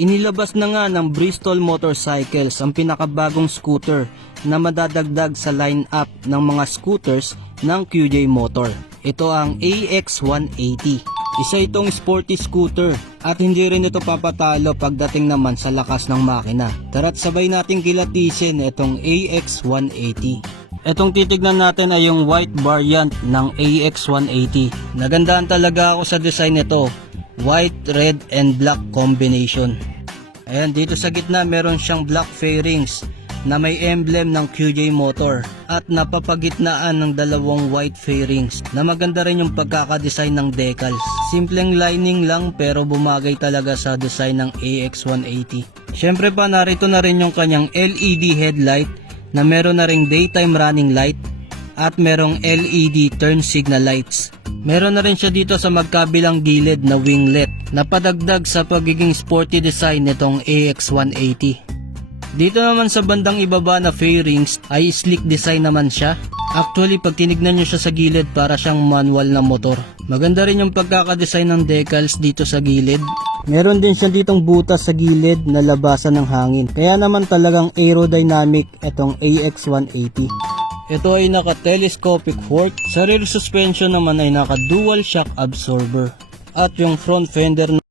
Inilabas na nga ng Bristol Motorcycles ang pinakabagong scooter na madadagdag sa line-up ng mga scooters ng QJ Motor. Ito ang AX180. Isa itong sporty scooter at hindi rin ito papatalo pagdating naman sa lakas ng makina. Tara't sabay nating kilatisin itong AX180. Etong titignan natin ay yung white variant ng AX180. Nagandahan talaga ako sa design nito. White, red, and black combination. Ayan, dito sa gitna meron siyang black fairings na may emblem ng QJ Motor at napapagitnaan ng dalawang white fairings na maganda rin yung pagkakadesign ng decals. Simpleng lining lang pero bumagay talaga sa design ng AX180. Syempre pa narito na rin yung kanyang LED headlight na meron na ring daytime running light at merong LED turn signal lights. Meron na rin siya dito sa magkabilang gilid na winglet na padagdag sa pagiging sporty design nitong AX180. Dito naman sa bandang ibaba na fairings ay sleek design naman siya. Actually, pag tinignan nyo siya sa gilid para siyang manual na motor. Maganda rin yung pagkakadesign ng decals dito sa gilid. Meron din siya ditong butas sa gilid na labasan ng hangin. Kaya naman talagang aerodynamic itong AX180. Ito ay naka-telescopic fork. Sa rear suspension naman ay naka-dual shock absorber. At yung front fender